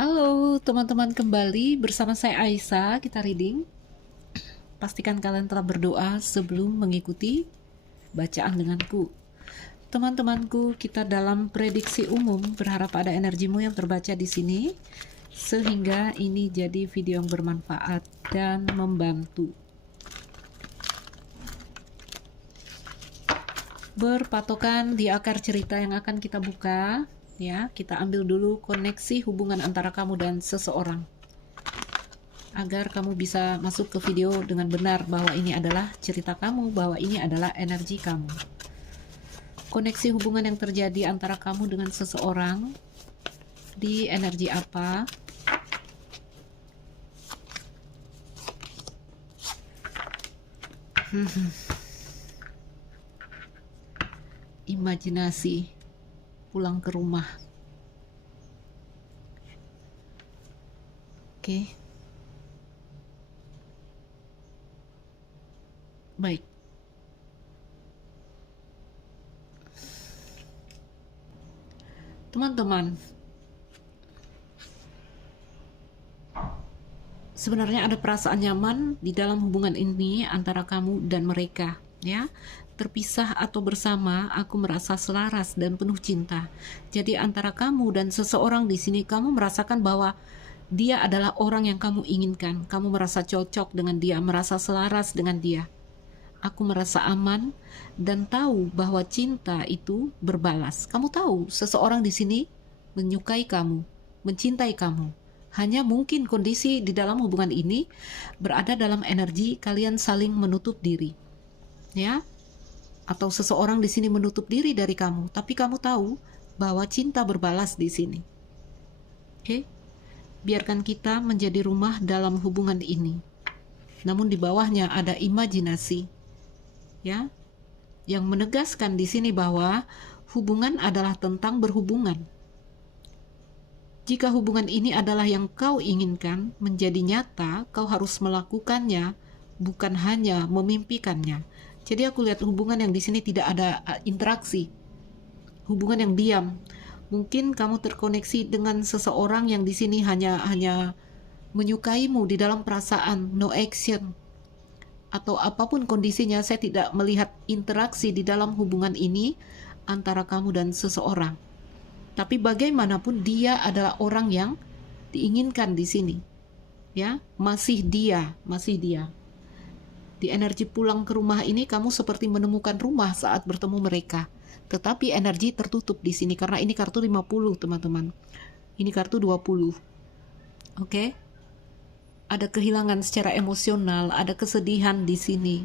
Halo teman-teman, kembali bersama saya Aisyah. Kita reading. Pastikan kalian telah berdoa sebelum mengikuti bacaan denganku. Teman-temanku, kita dalam prediksi umum, berharap ada energimu yang terbaca di sini sehingga ini jadi video yang bermanfaat dan membantu. Berpatokan di akar cerita yang akan kita buka, ya, kita ambil dulu koneksi hubungan antara kamu dan seseorang agar kamu bisa masuk ke video dengan benar bahwa ini adalah cerita kamu, bahwa ini adalah energi kamu. Koneksi hubungan yang terjadi antara kamu dengan seseorang di energi apa? Imajinasi pulang ke rumah. Oke. Baik. Teman-teman, sebenarnya ada perasaan nyaman di dalam hubungan ini antara kamu dan mereka, ya. Terpisah atau bersama, aku merasa selaras dan penuh cinta. Jadi antara kamu dan seseorang di sini, kamu merasakan bahwa dia adalah orang yang kamu inginkan. Kamu merasa cocok dengan dia, merasa selaras dengan dia. Aku merasa aman dan tahu bahwa cinta itu berbalas. Kamu tahu seseorang di sini menyukai kamu, mencintai kamu. Hanya mungkin kondisi di dalam hubungan ini berada dalam energi kalian saling menutup diri, ya. Atau seseorang di sini menutup diri dari kamu, tapi kamu tahu bahwa cinta berbalas di sini. Oke? Biarkan kita menjadi rumah dalam hubungan ini. Namun di bawahnya ada imajinasi, ya, yang menegaskan di sini bahwa hubungan adalah tentang berhubungan. Jika hubungan ini adalah yang kau inginkan menjadi nyata, kau harus melakukannya, bukan hanya memimpikannya. Jadi aku lihat hubungan yang di sini tidak ada interaksi, hubungan yang diam. Mungkin kamu terkoneksi dengan seseorang yang di sini hanya menyukaimu di dalam perasaan, no action, atau apapun kondisinya. Saya tidak melihat interaksi di dalam hubungan ini antara kamu dan seseorang. Tapi bagaimanapun dia adalah orang yang diinginkan di sini, ya, masih dia. Di energi pulang ke rumah ini kamu seperti menemukan rumah saat bertemu mereka. Tetapi energi tertutup di sini karena ini kartu 50, teman-teman. Ini kartu 20. Oke? Ada kehilangan secara emosional, ada kesedihan di sini.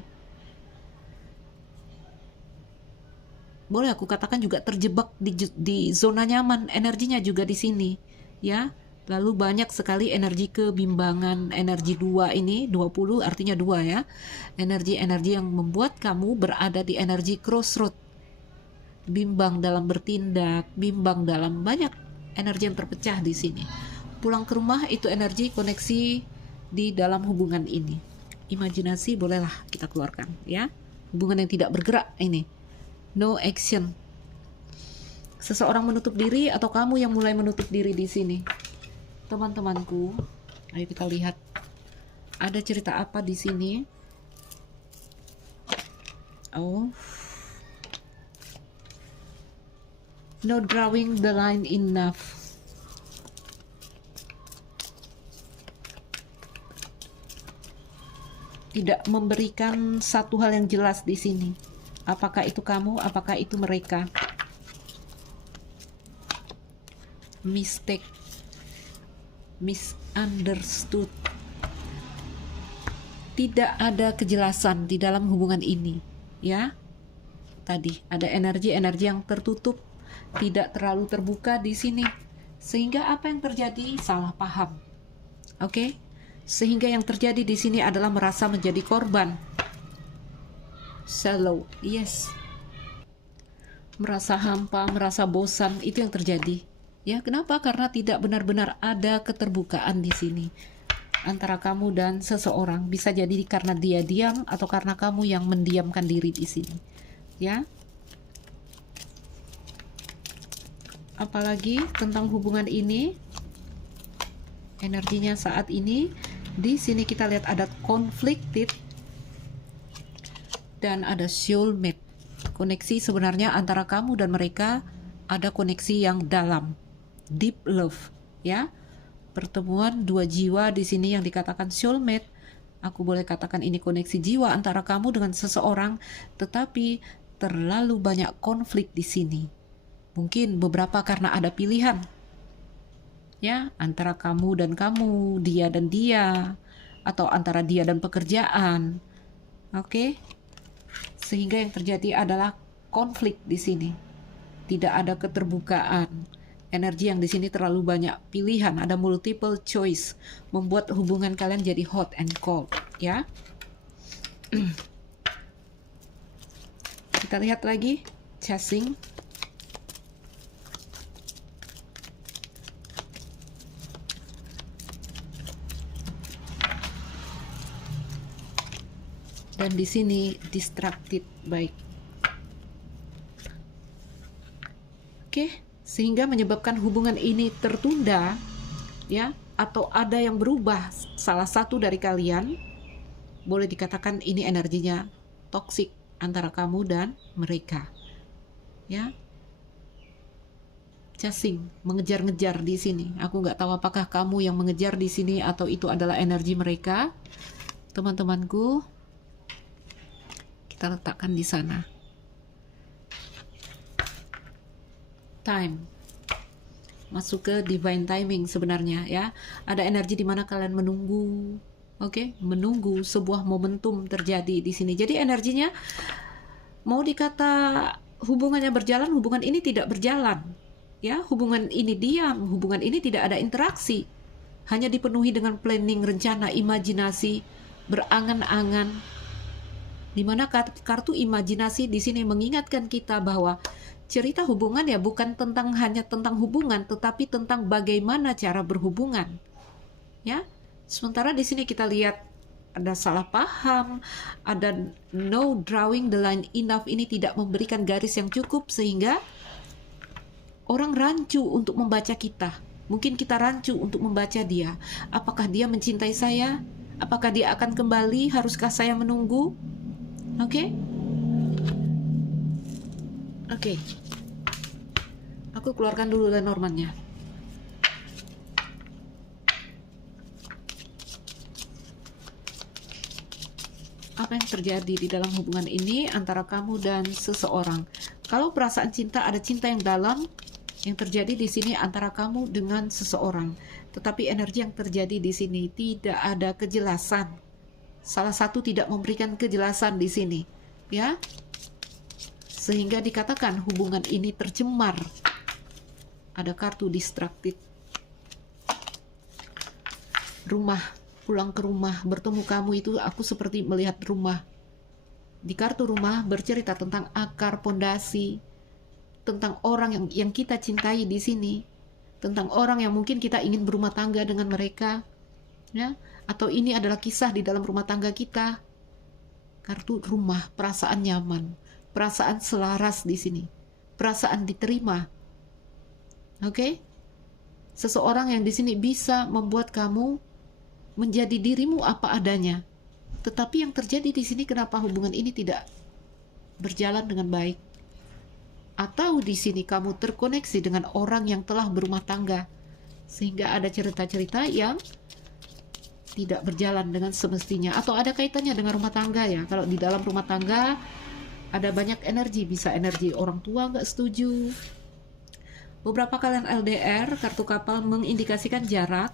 Boleh aku katakan juga terjebak di zona nyaman, energinya juga di sini, ya. Lalu banyak sekali energi kebimbangan, energi 2 ini, 20 artinya 2, ya. Energi-energi yang membuat kamu berada di energi crossroad. Bimbang dalam bertindak, bimbang dalam banyak energi yang terpecah di sini. Pulang ke rumah itu energi koneksi di dalam hubungan ini. Imajinasi bolehlah kita keluarkan, ya. Hubungan yang tidak bergerak ini. No action. Seseorang menutup diri atau kamu yang mulai menutup diri di sini. Teman-temanku, ayo kita lihat ada cerita apa di sini. Oh, no drawing the line enough. Tidak memberikan satu hal yang jelas di sini. Apakah itu kamu, apakah itu mereka? Mistake, misunderstood. Tidak ada kejelasan di dalam hubungan ini, ya. Tadi ada energi-energi yang tertutup, tidak terlalu terbuka di sini, sehingga apa yang terjadi salah paham. Oke? Sehingga yang terjadi di sini adalah merasa menjadi korban. Shallow, yes. Merasa hampa, merasa bosan, itu yang terjadi. Ya, kenapa? Karena tidak benar-benar ada keterbukaan di sini antara kamu dan seseorang. Bisa jadi karena dia diam atau karena kamu yang mendiamkan diri di sini. Ya. Apalagi tentang hubungan ini, Energinya saat ini di sini kita lihat ada conflicted dan ada soulmate. Koneksi sebenarnya antara kamu dan mereka ada koneksi yang dalam, deep love, ya. Pertemuan dua jiwa di sini yang dikatakan soulmate. Aku boleh katakan ini koneksi jiwa antara kamu dengan seseorang, tetapi terlalu banyak konflik di sini. Mungkin beberapa karena ada pilihan, ya, antara kamu dan kamu, dia dan dia, atau antara dia dan pekerjaan. Oke? Sehingga yang terjadi adalah konflik di sini. Tidak ada keterbukaan. Energi yang di sini terlalu banyak pilihan, ada multiple choice, membuat hubungan kalian jadi hot and cold, ya. Kita lihat lagi chasing. Dan di sini distracted, baik. Oke, sehingga menyebabkan hubungan ini tertunda, ya, atau ada yang berubah. Salah satu dari kalian boleh dikatakan ini energinya toksik antara kamu dan mereka, ya. Chasing, mengejar-ngejar di sini. Aku nggak tahu apakah kamu yang mengejar di sini atau itu adalah energi mereka, teman-temanku. Kita letakkan di sana. Time, masuk ke divine timing sebenarnya, ya. Ada energi di mana kalian menunggu, oke, menunggu sebuah momentum terjadi di sini. Jadi energinya mau dikata hubungannya berjalan, hubungan ini tidak berjalan, ya. Hubungan ini diam, hubungan ini tidak ada interaksi, hanya dipenuhi dengan planning, rencana, imajinasi, berangan-angan. Di mana kartu imajinasi di sini mengingatkan kita bahwa cerita hubungan ya bukan hanya tentang hubungan, tetapi tentang bagaimana cara berhubungan, ya. Sementara di sini kita lihat ada salah paham, ada no drawing the line enough, ini tidak memberikan garis yang cukup sehingga orang rancu untuk membaca kita. Mungkin kita rancu untuk membaca dia. Apakah dia mencintai saya? Apakah dia akan kembali? Haruskah saya menunggu? Oke? Oke. Aku keluarkan dulu Lenormand-nya. Apa yang terjadi di dalam hubungan ini antara kamu dan seseorang? Kalau perasaan cinta, ada cinta yang dalam yang terjadi di sini antara kamu dengan seseorang. Tetapi energi yang terjadi di sini tidak ada kejelasan. Salah satu tidak memberikan kejelasan di sini, ya. Sehingga dikatakan hubungan ini tercemar. Ada kartu distracted. Rumah, pulang ke rumah, bertemu kamu itu aku seperti melihat rumah. Di kartu rumah bercerita tentang akar pondasi, tentang orang yang kita cintai di sini, tentang orang yang mungkin kita ingin berumah tangga dengan mereka, ya. Atau ini adalah kisah di dalam rumah tangga kita. Kartu rumah, perasaan nyaman, perasaan selaras di sini, perasaan diterima. Oke? Seseorang yang di sini bisa membuat kamu menjadi dirimu apa adanya. Tetapi yang terjadi di sini, kenapa hubungan ini tidak berjalan dengan baik? Atau di sini kamu terkoneksi dengan orang yang telah berumah tangga, sehingga ada cerita-cerita yang tidak berjalan dengan semestinya, atau ada kaitannya dengan rumah tangga, ya. Kalau di dalam rumah tangga ada banyak energi, bisa energi orang tua nggak setuju. Beberapa kalian LDR, kartu kapal mengindikasikan jarak.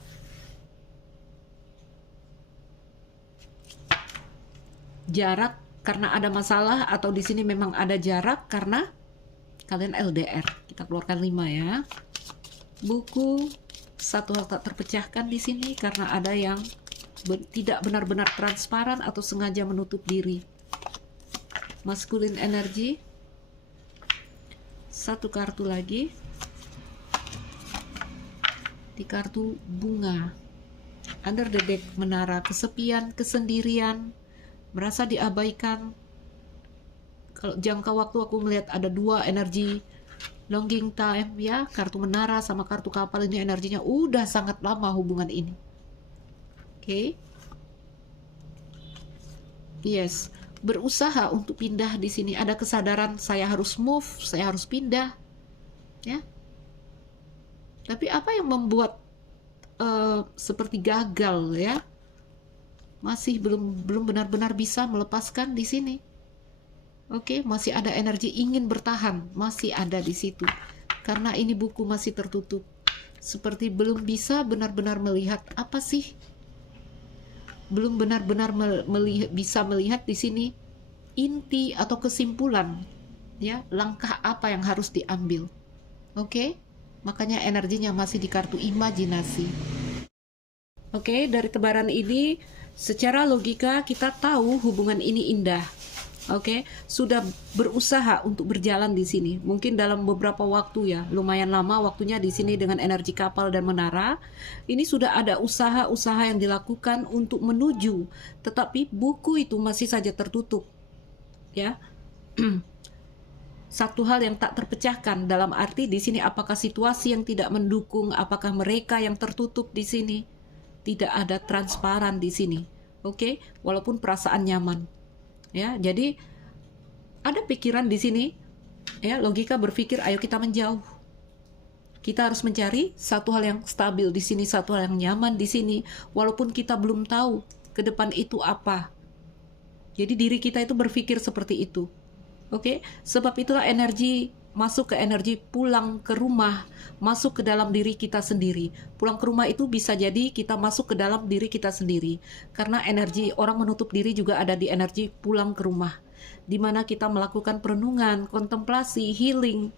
Jarak karena ada masalah, atau di sini memang ada jarak karena kalian LDR. Kita keluarkan 5, ya. Buku, satu hal tak terpecahkan di sini karena ada yang tidak benar-benar transparan atau sengaja menutup diri. Masculine energy. Satu kartu lagi. Di kartu bunga. Under the deck, menara, kesepian, kesendirian, merasa diabaikan. Kalau jangka waktu aku melihat ada 2 energi longing time ya, kartu menara sama kartu kapal ini energinya udah sangat lama hubungan ini. Oke. Yes, berusaha untuk pindah di sini. Ada kesadaran saya harus move, saya harus pindah, ya. Tapi apa yang membuat seperti gagal ya? Masih belum benar-benar bisa melepaskan di sini. Oke, masih ada energi ingin bertahan, masih ada di situ. Karena ini buku masih tertutup. Seperti belum bisa benar-benar melihat apa sih, belum benar-benar bisa melihat di sini inti atau kesimpulan ya, langkah apa yang harus diambil. Oke, makanya energinya masih di kartu imajinasi. Oke, dari tebaran ini secara logika kita tahu hubungan ini indah. Oke, sudah berusaha untuk berjalan di sini. Mungkin dalam beberapa waktu ya, lumayan lama waktunya di sini dengan energi kapal dan menara. Ini sudah ada usaha-usaha yang dilakukan untuk menuju, tetapi buku itu masih saja tertutup. Ya. Satu hal yang tak terpecahkan dalam arti di sini apakah situasi yang tidak mendukung, apakah mereka yang tertutup di sini. Tidak ada transparan di sini. Oke, walaupun perasaan nyaman. Ya, jadi ada pikiran di sini, ya, logika berpikir ayo kita menjauh. Kita harus mencari satu hal yang stabil di sini, satu hal yang nyaman di sini, walaupun kita belum tahu ke depan itu apa. Jadi diri kita itu berpikir seperti itu. Oke, sebab itulah energi masuk ke energi pulang ke rumah, masuk ke dalam diri kita sendiri. Pulang ke rumah itu bisa jadi kita masuk ke dalam diri kita sendiri. Karena energi orang menutup diri juga ada di energi pulang ke rumah, di mana kita melakukan perenungan, kontemplasi, healing,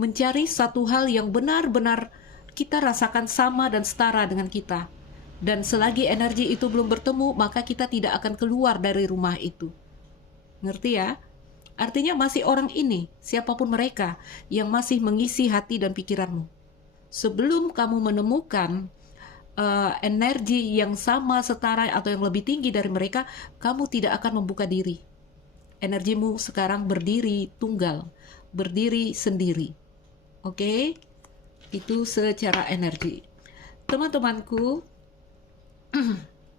mencari satu hal yang benar-benar kita rasakan sama dan setara dengan kita. Dan selagi energi itu belum bertemu, maka kita tidak akan keluar dari rumah itu. Ngerti ya? Artinya masih orang ini, siapapun mereka, yang masih mengisi hati dan pikiranmu. Sebelum kamu menemukan energi yang sama, setara, atau yang lebih tinggi dari mereka, kamu tidak akan membuka diri. Energimu sekarang berdiri tunggal, berdiri sendiri. Oke? Itu secara energi. Teman-temanku,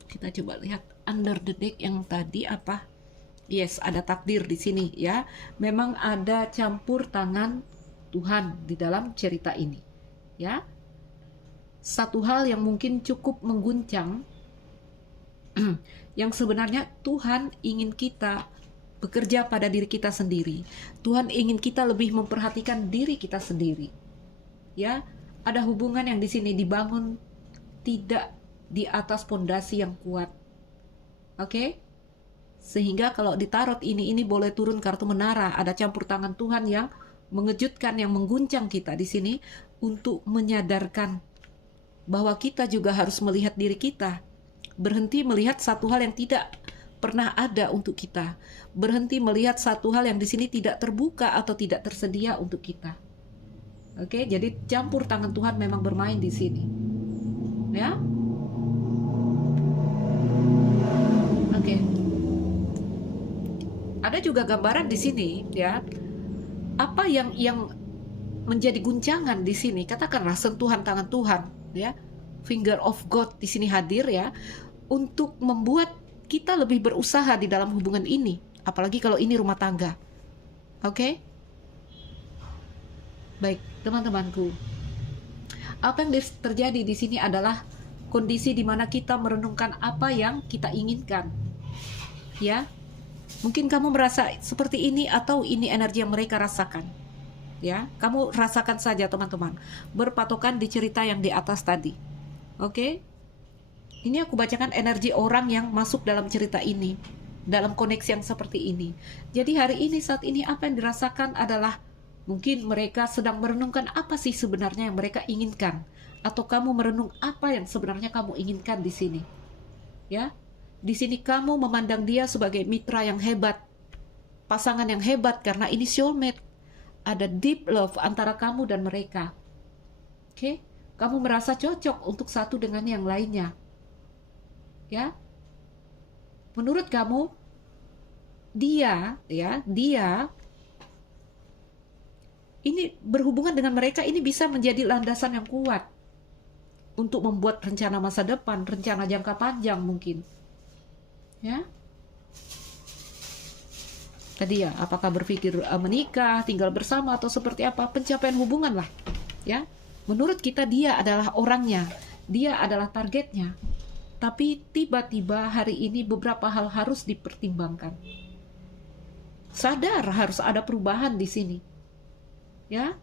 kita coba lihat under the deck yang tadi apa? Yes, ada takdir di sini ya. Memang ada campur tangan Tuhan di dalam cerita ini. Ya. Satu hal yang mungkin cukup mengguncang yang sebenarnya Tuhan ingin kita bekerja pada diri kita sendiri. Tuhan ingin kita lebih memperhatikan diri kita sendiri. Ya, ada hubungan yang di sini dibangun tidak di atas pondasi yang kuat. Oke? Sehingga kalau di tarot ini boleh turun kartu menara, ada campur tangan Tuhan yang mengejutkan, yang mengguncang kita di sini untuk menyadarkan bahwa kita juga harus melihat diri kita, berhenti melihat satu hal yang tidak pernah ada untuk kita, berhenti melihat satu hal yang di sini tidak terbuka atau tidak tersedia untuk kita. Oke, jadi campur tangan Tuhan memang bermain di sini, ya. Oke. Ada juga gambaran di sini, ya. Apa yang menjadi guncangan di sini? Katakanlah sentuhan tangan Tuhan, ya. Finger of God di sini hadir, ya, untuk membuat kita lebih berusaha di dalam hubungan ini, apalagi kalau ini rumah tangga. Oke? Baik, teman-temanku. Apa yang terjadi di sini adalah kondisi di mana kita merenungkan apa yang kita inginkan. Ya. Mungkin kamu merasa seperti ini atau ini energi yang mereka rasakan. Ya, kamu rasakan saja teman-teman. Berpatokan di cerita yang di atas tadi. Oke? Ini aku bacakan energi orang yang masuk dalam cerita ini, dalam koneksi yang seperti ini. Jadi hari ini, saat ini apa yang dirasakan adalah mungkin mereka sedang merenungkan apa sih sebenarnya yang mereka inginkan, atau kamu merenung apa yang sebenarnya kamu inginkan di sini. Ya? Di sini kamu memandang dia sebagai mitra yang hebat, pasangan yang hebat karena ini soulmate. Ada deep love antara kamu dan mereka. Oke? Kamu merasa cocok untuk satu dengan yang lainnya. Ya? Menurut kamu dia ini berhubungan dengan mereka, ini bisa menjadi landasan yang kuat untuk membuat rencana masa depan, rencana jangka panjang mungkin. Ya. Tadi ya, apakah berpikir menikah, tinggal bersama, atau seperti apa, pencapaian hubungan lah. Ya. Menurut kita dia adalah orangnya, dia adalah targetnya. Tapi tiba-tiba hari ini beberapa hal harus dipertimbangkan. Sadar harus ada perubahan di sini. Ya.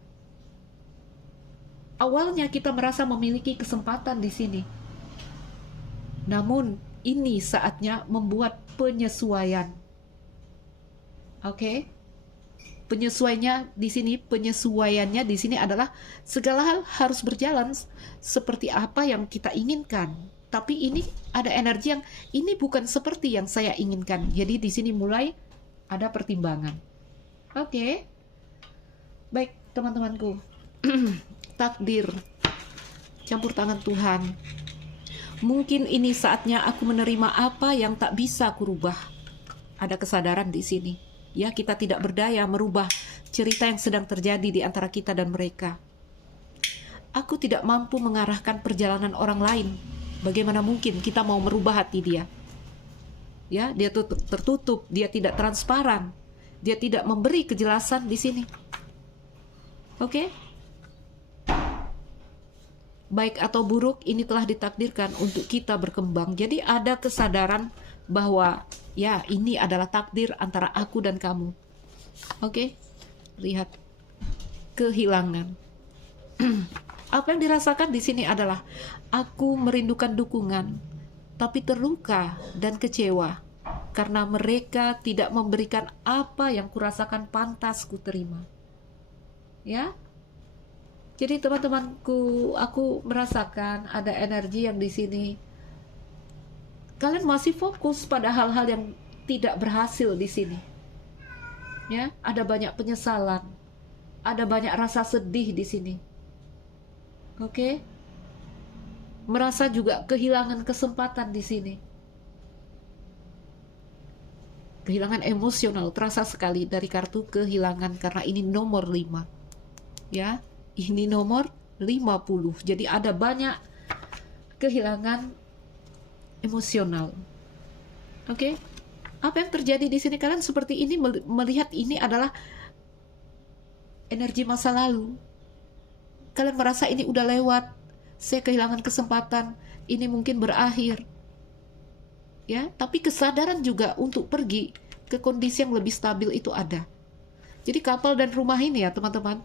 Awalnya kita merasa memiliki kesempatan di sini. Namun ini saatnya membuat penyesuaian. Oke. Penyesuaiannya di sini adalah segala hal harus berjalan seperti apa yang kita inginkan. Tapi ini ada energi yang ini bukan seperti yang saya inginkan. Jadi di sini mulai ada pertimbangan. Oke. Baik, teman-temanku. Takdir. Campur tangan Tuhan. Mungkin ini saatnya aku menerima apa yang tak bisa aku rubah. Ada kesadaran di sini. Ya, kita tidak berdaya merubah cerita yang sedang terjadi di antara kita dan mereka. Aku tidak mampu mengarahkan perjalanan orang lain. Bagaimana mungkin kita mau merubah hati dia? Ya, dia tertutup, dia tidak transparan, dia tidak memberi kejelasan di sini. Oke? Baik atau buruk, ini telah ditakdirkan untuk kita berkembang. Jadi ada kesadaran bahwa ya ini adalah takdir antara aku dan kamu. Oke? Lihat kehilangan. Apa yang dirasakan di sini adalah aku merindukan dukungan, tapi terluka dan kecewa karena mereka tidak memberikan apa yang kurasakan pantas ku terima. Ya? Jadi teman-temanku, aku merasakan ada energi yang di sini. Kalian masih fokus pada hal-hal yang tidak berhasil di sini. Ya, ada banyak penyesalan, ada banyak rasa sedih di sini. Oke? Merasa juga kehilangan kesempatan di sini. Kehilangan emosional terasa sekali dari kartu kehilangan karena ini nomor 5. Ya, ini nomor 50. Jadi ada banyak kehilangan emosional. Oke? Apa yang terjadi di sini, kalian seperti ini melihat ini adalah energi masa lalu. Kalian merasa ini udah lewat, saya kehilangan kesempatan, ini mungkin berakhir. Ya, tapi kesadaran juga untuk pergi ke kondisi yang lebih stabil itu ada. Jadi kapal dan rumah ini ya, teman-teman,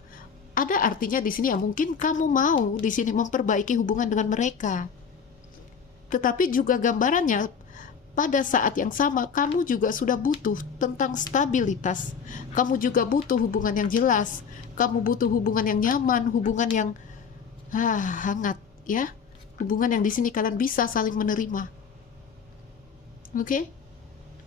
ada artinya di sini ya, mungkin kamu mau di sini memperbaiki hubungan dengan mereka. Tetapi juga gambarannya pada saat yang sama kamu juga sudah butuh tentang stabilitas. Kamu juga butuh hubungan yang jelas. Kamu butuh hubungan yang nyaman, hubungan yang hangat, ya. Hubungan yang di sini kalian bisa saling menerima. Oke?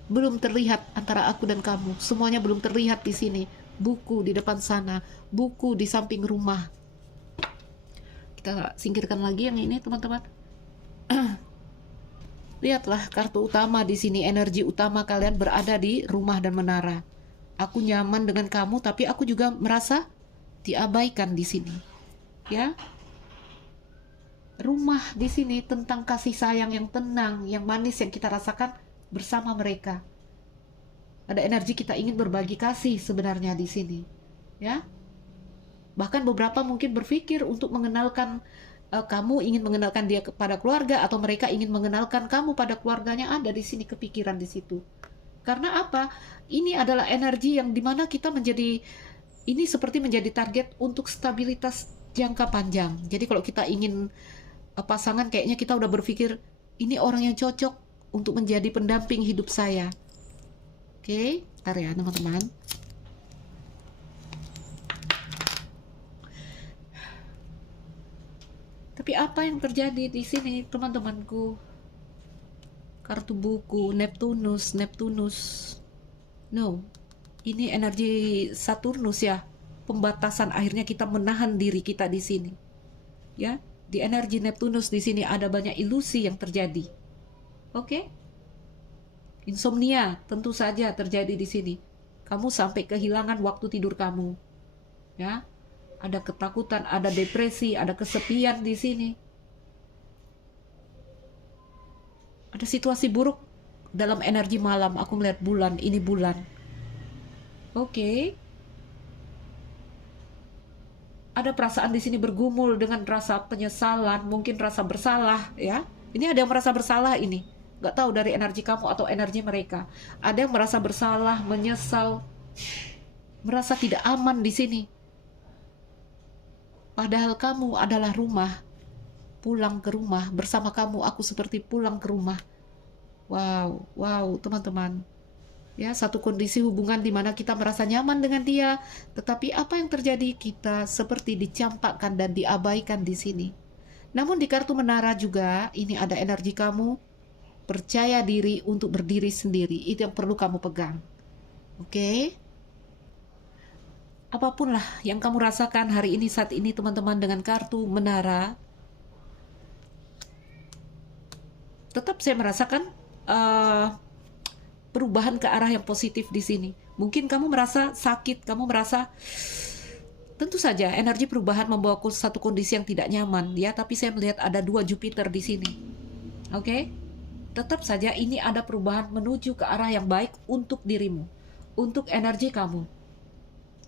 Belum terlihat antara aku dan kamu. Semuanya belum terlihat di sini. Buku di depan sana, buku di samping rumah. Kita singkirkan lagi yang ini, teman-teman. Lihatlah kartu utama di sini, energi utama kalian berada di rumah dan menara. Aku nyaman dengan kamu, tapi aku juga merasa diabaikan di sini. Ya, rumah di sini tentang kasih sayang yang tenang, yang manis yang kita rasakan bersama mereka. Ada energi kita ingin berbagi kasih sebenarnya di sini. Ya, bahkan beberapa mungkin berpikir untuk mengenalkan kamu ingin mengenalkan dia kepada keluarga, atau mereka ingin mengenalkan kamu pada keluarganya. Ada di sini kepikiran di situ. Karena apa? Ini adalah energi yang dimana kita menjadi, ini seperti menjadi target untuk stabilitas jangka panjang. Jadi kalau kita ingin pasangan, kayaknya kita udah berpikir ini orang yang cocok untuk menjadi pendamping hidup saya. Oke, bentar ya teman-teman. Tapi apa yang terjadi di sini, teman-temanku? Kartu buku, Neptunus. No, ini energi Saturnus ya. Pembatasan, akhirnya kita menahan diri kita di sini. Ya, di energi Neptunus di sini ada banyak ilusi yang terjadi. Oke? Insomnia tentu saja terjadi di sini. Kamu sampai kehilangan waktu tidur kamu. Ya. ada ketakutan, ada depresi, ada kesepian di sini. Ada situasi buruk dalam energi malam. Aku melihat bulan, ini bulan. Oke. Ada perasaan di sini bergumul dengan rasa penyesalan, mungkin rasa bersalah, ya. Ini ada yang merasa bersalah ini. Gak tahu dari energi kamu atau energi mereka. Ada yang merasa bersalah, menyesal, merasa tidak aman di sini. Padahal kamu adalah rumah. Pulang ke rumah, bersama kamu aku seperti pulang ke rumah. Wow, teman-teman. Ya, satu kondisi hubungan di mana kita merasa nyaman dengan dia, tetapi apa yang terjadi? Kita seperti dicampakkan dan diabaikan di sini. Namun di kartu menara juga, ini ada energi kamu percaya diri untuk berdiri sendiri. Itu yang perlu kamu pegang. Oke? Apapun lah yang kamu rasakan hari ini, saat ini teman-teman, dengan kartu menara, tetap saya merasakan perubahan ke arah yang positif di sini. Mungkin kamu merasa sakit, kamu merasa, tentu saja energi perubahan membawa satu kondisi yang tidak nyaman, ya. Tapi saya melihat ada 2 Jupiter di sini. Oke? Tetap saja ini ada perubahan menuju ke arah yang baik untuk dirimu, untuk energi kamu.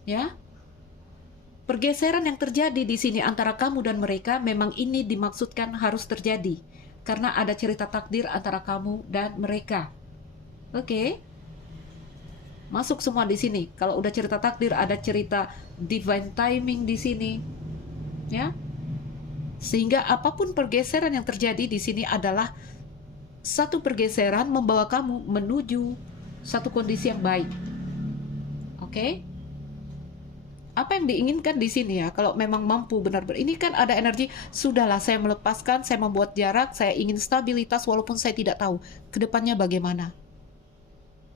Ya, pergeseran yang terjadi di sini antara kamu dan mereka memang ini dimaksudkan harus terjadi karena ada cerita takdir antara kamu dan mereka. Oke, masuk semua di sini. Kalau udah cerita takdir, ada cerita divine timing di sini, ya. Sehingga apapun pergeseran yang terjadi di sini adalah satu pergeseran membawa kamu menuju satu kondisi yang baik. Oke? Apa yang diinginkan di sini ya, kalau memang mampu benar-benar, ini kan ada energi, sudahlah saya melepaskan, saya membuat jarak, saya ingin stabilitas walaupun saya tidak tahu kedepannya bagaimana.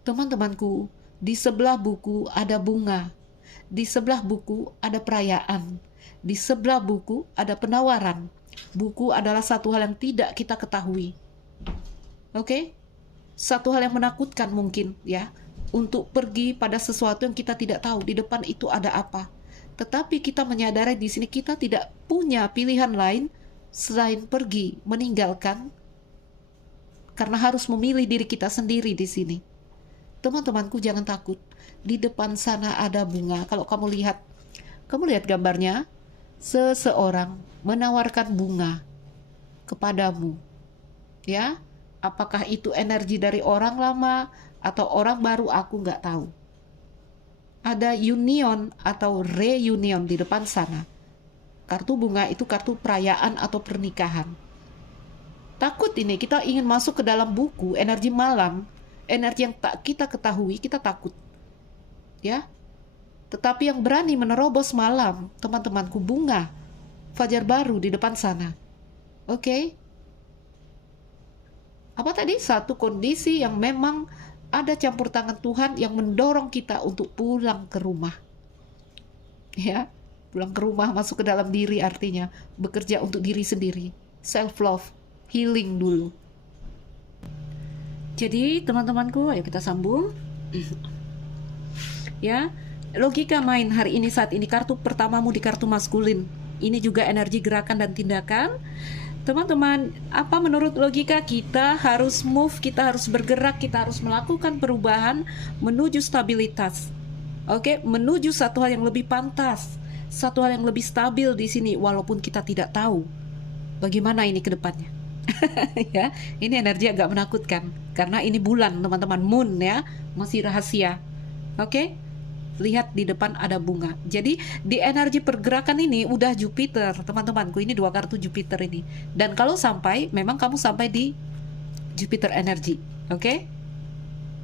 Teman-temanku, di sebelah buku ada bunga, di sebelah buku ada perayaan, di sebelah buku ada penawaran. Buku adalah satu hal yang tidak kita ketahui. Oke? Satu hal yang menakutkan mungkin ya, untuk pergi pada sesuatu yang kita tidak tahu di depan itu ada apa. Tetapi kita menyadari di sini kita tidak punya pilihan lain selain pergi, meninggalkan, karena harus memilih diri kita sendiri di sini. Teman-temanku, jangan takut. Di depan sana ada bunga. Kalau kamu lihat gambarnya, seseorang menawarkan bunga kepadamu. Ya, apakah itu energi dari orang lama atau orang baru, aku nggak tahu. Ada union atau reunion di depan sana. Kartu bunga itu kartu perayaan atau pernikahan. Takut ini, kita ingin masuk ke dalam buku, energi malam, energi yang tak kita ketahui, kita takut. Ya. Tetapi yang berani menerobos malam, teman-temanku, bunga, fajar baru di depan sana. Oke? Apa tadi? Satu kondisi yang memang ada campur tangan Tuhan yang mendorong kita untuk pulang ke rumah. Ya, pulang ke rumah, masuk ke dalam diri, artinya bekerja untuk diri sendiri. Self love, healing dulu. Jadi teman-temanku, ayo kita sambung. Ya, logika main hari ini, saat ini, kartu pertamamu di kartu maskulin. Ini juga energi gerakan dan tindakan. Teman-teman, apa menurut logika kita harus move, kita harus bergerak, kita harus melakukan perubahan menuju stabilitas. Oke, menuju satu hal yang lebih pantas, satu hal yang lebih stabil di sini, walaupun kita tidak tahu bagaimana ini ke depannya. Ya, ini energi agak menakutkan karena ini bulan, teman-teman, moon ya, masih rahasia. Oke? Lihat di depan ada bunga. Jadi di energi pergerakan ini udah Jupiter, teman-temanku. Ini 2 kartu Jupiter ini. Dan kalau sampai, memang kamu sampai di Jupiter energi. Oke?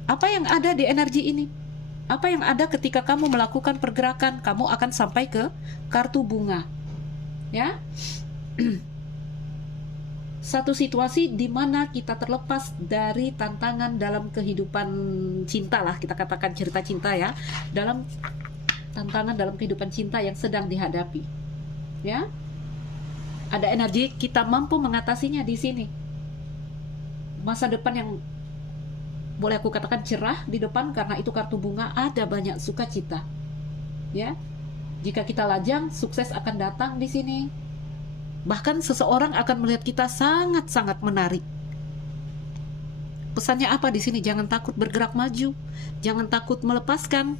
Apa yang ada di energi ini? Apa yang ada ketika kamu melakukan pergerakan? Kamu akan sampai ke kartu bunga. Ya? Satu situasi di mana kita terlepas dari tantangan dalam kehidupan cinta lah, kita katakan cerita cinta ya, dalam tantangan dalam kehidupan cinta yang sedang dihadapi. Ya, ada energi kita mampu mengatasinya di sini. Masa depan yang boleh aku katakan cerah di depan, karena itu kartu bunga, ada banyak sukacita. Ya, Jika kita lajang, sukses akan datang di sini. Bahkan seseorang akan melihat kita sangat-sangat menarik. Pesannya apa di sini? Jangan takut bergerak maju, jangan takut melepaskan.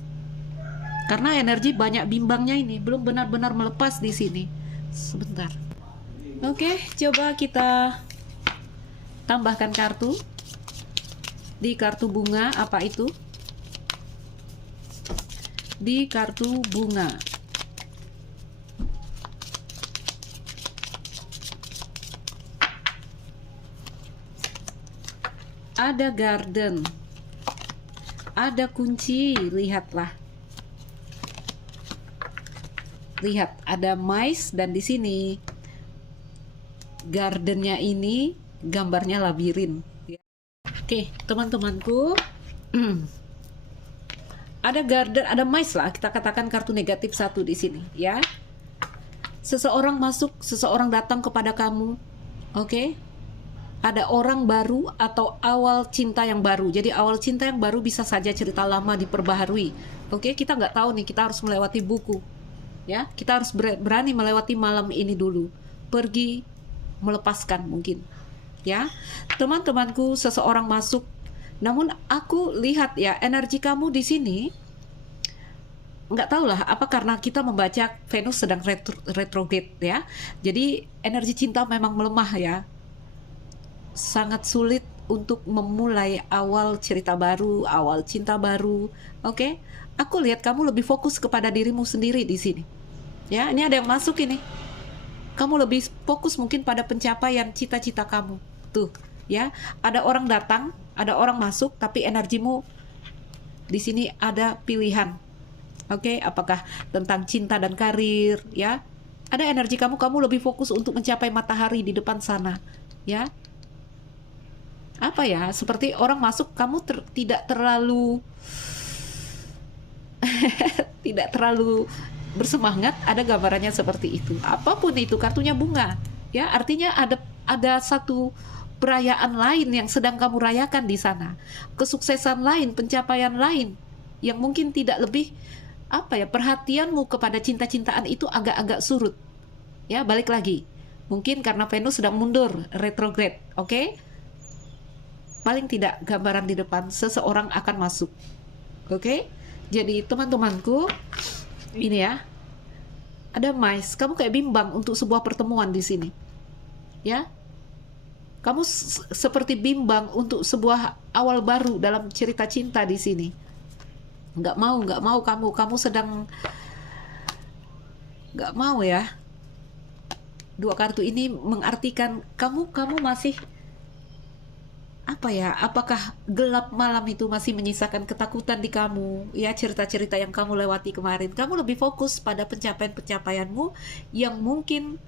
Karena energi banyak bimbangnya ini, belum benar-benar melepas di sini. Sebentar. Oke, coba kita tambahkan kartu. Di kartu bunga, apa itu? Di kartu bunga. Ada garden, ada kunci, lihatlah. Lihat, ada mais, dan di sini gardennya ini gambarnya labirin. Oke, teman-temanku, ada garden, ada mais lah. Kita katakan kartu negatif 1 di sini, ya. Seseorang masuk, seseorang datang kepada kamu, oke? Ada orang baru atau awal cinta yang baru. Jadi awal cinta yang baru bisa saja cerita lama diperbaharui. Oke, kita nggak tahu nih, kita harus melewati buku. Ya, kita harus berani melewati malam ini dulu. Pergi melepaskan mungkin. Ya, teman-temanku, seseorang masuk. Namun aku lihat ya, energi kamu di sini nggak tahu lah, apa karena kita membaca Venus sedang retrograde ya. Jadi energi cinta memang melemah ya. Sangat sulit untuk memulai awal cerita baru, awal cinta baru. Oke, aku lihat kamu lebih fokus kepada dirimu sendiri di sini. Ya, ini ada yang masuk ini. Kamu lebih fokus mungkin pada pencapaian cita-cita kamu. Tuh, ya, ada orang datang, ada orang masuk, tapi energimu di sini ada pilihan. Oke, apakah tentang cinta dan karir, ya? Ada energi kamu lebih fokus untuk mencapai matahari di depan sana, ya. Apa ya, seperti orang masuk, kamu tidak terlalu tidak terlalu bersemangat. Ada gambarannya seperti itu. Apapun itu, kartunya bunga, ya, artinya ada satu perayaan lain yang sedang kamu rayakan di sana, kesuksesan lain, pencapaian lain yang mungkin tidak lebih apa ya, perhatianmu kepada cinta-cintaan itu agak-agak surut, ya. Balik lagi, mungkin karena Venus sedang mundur retrograde, oke? Paling tidak gambaran di depan seseorang akan masuk. Oke? Jadi teman-temanku, ini ya. Ada mais, kamu kayak bimbang untuk sebuah pertemuan di sini. Ya? Kamu seperti bimbang untuk sebuah awal baru dalam cerita cinta di sini. Nggak mau kamu sedang nggak mau ya. Dua kartu ini mengartikan kamu masih apa ya, apakah gelap malam itu masih menyisakan ketakutan di kamu, ya, cerita-cerita yang kamu lewati kemarin. Kamu lebih fokus pada pencapaian-pencapaianmu yang mungkin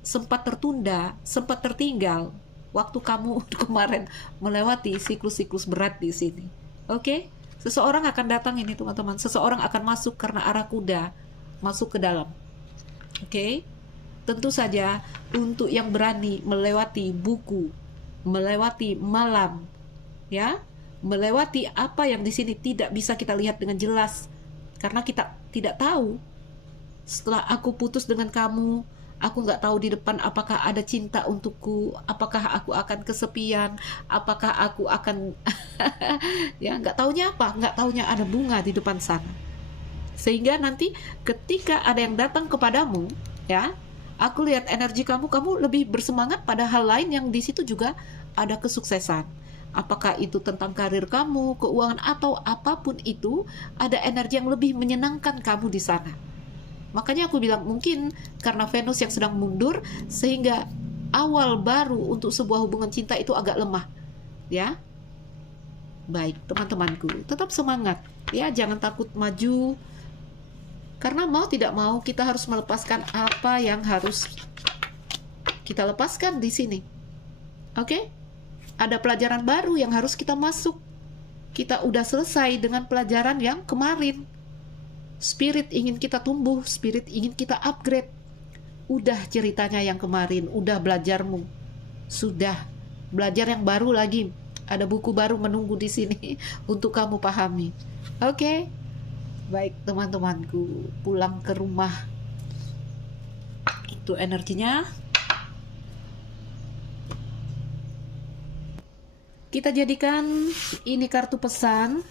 sempat tertunda, sempat tertinggal waktu kamu kemarin melewati siklus-siklus berat di sini. Oke? Seseorang akan datang ini teman-teman, seseorang akan masuk karena arah kuda, masuk ke dalam. Oke? Tentu saja untuk yang berani melewati buku, melewati malam, ya, melewati apa yang di sini tidak bisa kita lihat dengan jelas karena kita tidak tahu. Setelah aku putus dengan kamu, aku nggak tahu di depan apakah ada cinta untukku, apakah aku akan kesepian, apakah aku akan ya, nggak taunya apa, nggak taunya ada bunga di depan sana. Sehingga nanti ketika ada yang datang kepadamu, ya, aku lihat energi kamu lebih bersemangat pada hal lain yang di situ juga ada kesuksesan. Apakah itu tentang karir kamu, keuangan, atau apapun itu, ada energi yang lebih menyenangkan kamu di sana. Makanya aku bilang mungkin karena Venus yang sedang mundur, sehingga awal baru untuk sebuah hubungan cinta itu agak lemah. Ya, baik teman-temanku, tetap semangat. Ya, jangan takut maju. Karena mau tidak mau kita harus melepaskan apa yang harus kita lepaskan di sini. Oke? Ada pelajaran baru yang harus kita masuk. Kita udah selesai dengan pelajaran yang kemarin. Spirit ingin kita tumbuh, spirit ingin kita upgrade. Udah ceritanya yang kemarin, udah belajarmu. Sudah belajar yang baru lagi. Ada buku baru menunggu di sini untuk kamu pahami. Oke? Baik teman-temanku, pulang ke rumah. Itu energinya. Kita jadikan ini kartu pesan.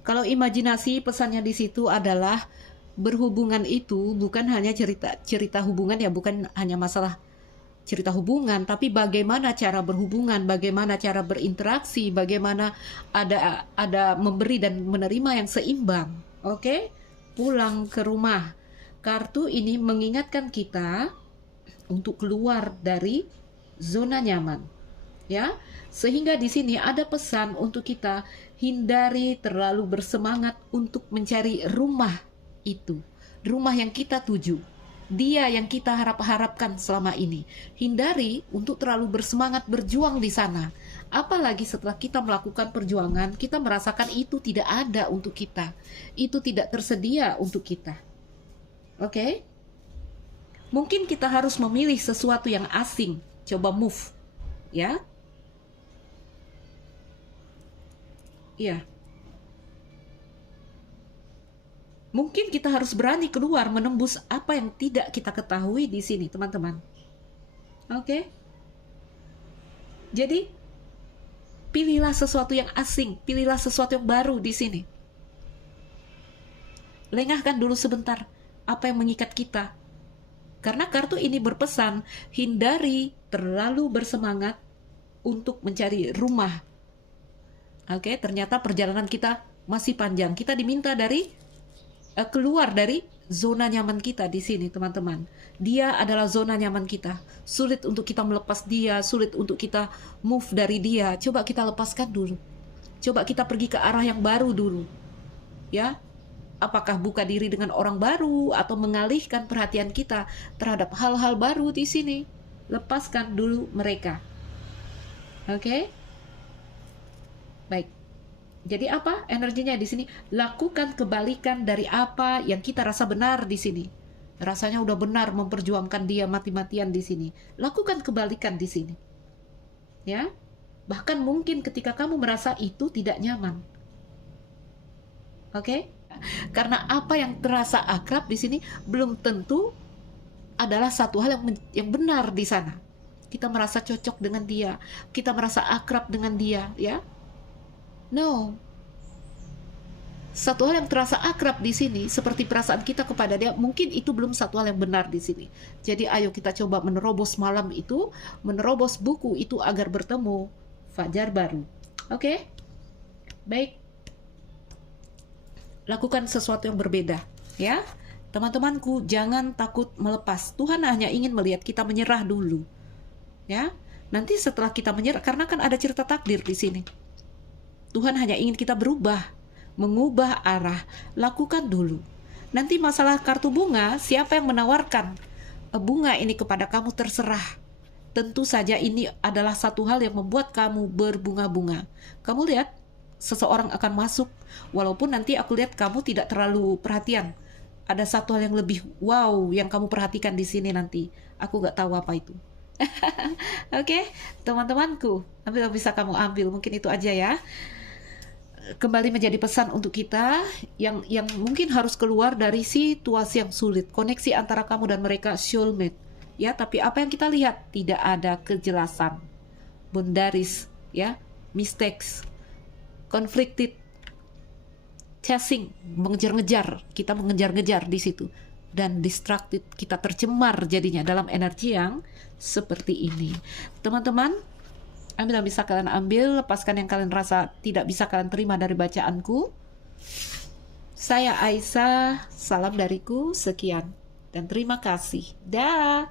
Kalau imajinasi, pesannya di situ adalah berhubungan itu bukan hanya cerita hubungan ya, bukan hanya masalah cerita hubungan, tapi bagaimana cara berhubungan, bagaimana cara berinteraksi, bagaimana ada memberi dan menerima yang seimbang. Oke? Pulang ke rumah. Kartu ini mengingatkan kita untuk keluar dari zona nyaman. Ya, sehingga di sini ada pesan untuk kita hindari terlalu bersemangat untuk mencari rumah itu, rumah yang kita tuju, dia yang kita harapkan selama ini. Hindari untuk terlalu bersemangat berjuang di sana, apalagi setelah kita melakukan perjuangan, kita merasakan itu tidak ada untuk kita, itu tidak tersedia untuk kita. Oke? Mungkin kita harus memilih sesuatu yang asing, coba move, ya. Iya. Mungkin kita harus berani keluar menembus apa yang tidak kita ketahui di sini, teman-teman. Oke? Jadi, pilihlah sesuatu yang asing, pilihlah sesuatu yang baru di sini. Lengahkan dulu sebentar apa yang mengikat kita. Karena kartu ini berpesan, hindari terlalu bersemangat untuk mencari rumah. Oke, ternyata perjalanan kita masih panjang. Kita diminta keluar dari zona nyaman kita di sini, teman-teman. Dia adalah zona nyaman kita. Sulit untuk kita melepas dia, sulit untuk kita move dari dia. Coba kita lepaskan dulu. Coba kita pergi ke arah yang baru dulu. Ya, apakah buka diri dengan orang baru atau mengalihkan perhatian kita terhadap hal-hal baru di sini. Lepaskan dulu mereka. Oke? Baik. Jadi apa energinya di sini? Lakukan kebalikan dari apa yang kita rasa benar di sini. Rasanya udah benar memperjuangkan dia mati-matian di sini. Lakukan kebalikan di sini. Ya. Bahkan mungkin ketika kamu merasa itu tidak nyaman. Oke? Karena apa yang terasa akrab di sini belum tentu adalah satu hal yang benar di sana. Kita merasa cocok dengan dia, kita merasa akrab dengan dia, ya. No. Satu hal yang terasa akrab di sini seperti perasaan kita kepada dia, mungkin itu belum satu hal yang benar di sini. Jadi ayo kita coba menerobos malam itu, menerobos buku itu agar bertemu fajar baru. Oke? Baik. Lakukan sesuatu yang berbeda, ya. Teman-temanku, jangan takut melepas. Tuhan hanya ingin melihat kita menyerah dulu. Ya. Nanti setelah kita menyerah, karena kan ada cerita takdir di sini. Tuhan hanya ingin kita berubah, mengubah arah. Lakukan dulu. Nanti masalah kartu bunga, siapa yang menawarkan bunga ini kepada kamu terserah. Tentu saja ini adalah satu hal yang membuat kamu berbunga-bunga. Kamu lihat, seseorang akan masuk, walaupun nanti aku lihat kamu tidak terlalu perhatian. Ada satu hal yang lebih wow yang kamu perhatikan di sini nanti. Aku nggak tahu apa itu. Oke, teman-temanku, ambil yang bisa kamu ambil. Mungkin itu aja ya. Kembali menjadi pesan untuk kita yang mungkin harus keluar dari situasi yang sulit. Koneksi antara kamu dan mereka soulmate, ya. Tapi apa yang kita lihat tidak ada kejelasan, boundaries, ya, mistakes, conflicted, chasing, mengejar-ngejar. Kita mengejar-ngejar di situ dan distracted. Kita tercemar jadinya dalam energi yang seperti ini, teman-teman. Ambil yang bisa kalian ambil, lepaskan yang kalian rasa tidak bisa kalian terima dari bacaanku. Saya Aisyah, salam dariku, sekian. Dan terima kasih. Dah.